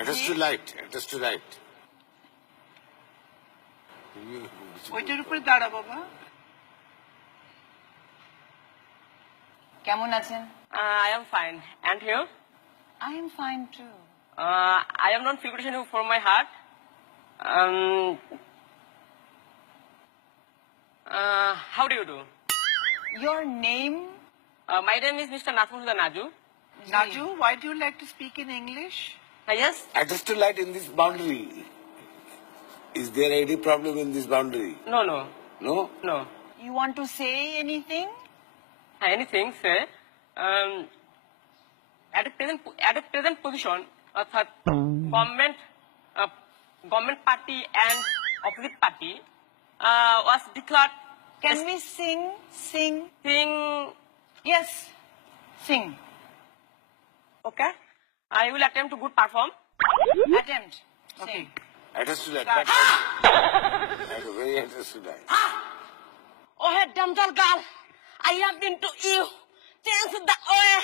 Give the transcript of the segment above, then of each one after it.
Attest to light. Attest to light. ওইটার উপরে দাঁড়া বাবা। কেমন আছেন? I am fine. And you? I am fine too. I am not figuration you from my heart. How do you do? Your name? My name is Mr. Nasmuda Naju. Naju, why do you like to speak in English? Yes? Attest to light in this boundary. Is there any problem in this boundary? No, no, No? no. You want to say anything? Anything, say. At a present position, government party and opposite party was declared. Can we sing? Sing? Thing. Yes. Sing. Okay. I will attempt to good perform. Attempt. Okay. Sing. Attest to light. Very attest to light. Oh, hey, damsel girl, I have been to you. Change the oil.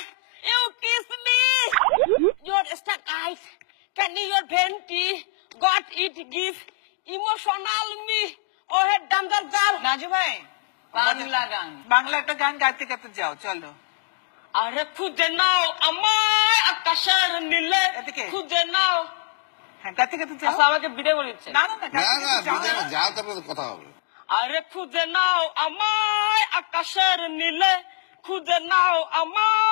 You kiss me. Your stuck eyes. Can your venti. God it give. Emotional me. Oh, hey, damsel girl. Naju ভাই বাংলা গান। বাংলা একটা গান গাইতে গাইতে যাও, চলো। আরে খুঁজে নাও আমায় আকাশের নীলে। এদিকে। খুঁজে নাও। হ্যাঁ, গাইতে গাইতে যাও। আচ্ছা, আমাকে বিদায় করে দিচ্ছে। না না না, না গাইতে না গাইতে যাও বিদায় না। না, যাও তারপরে কথা হবে। আরে খুঁজে নাও আমায় আকাশের নীলে। খুঁজে নাও আমায়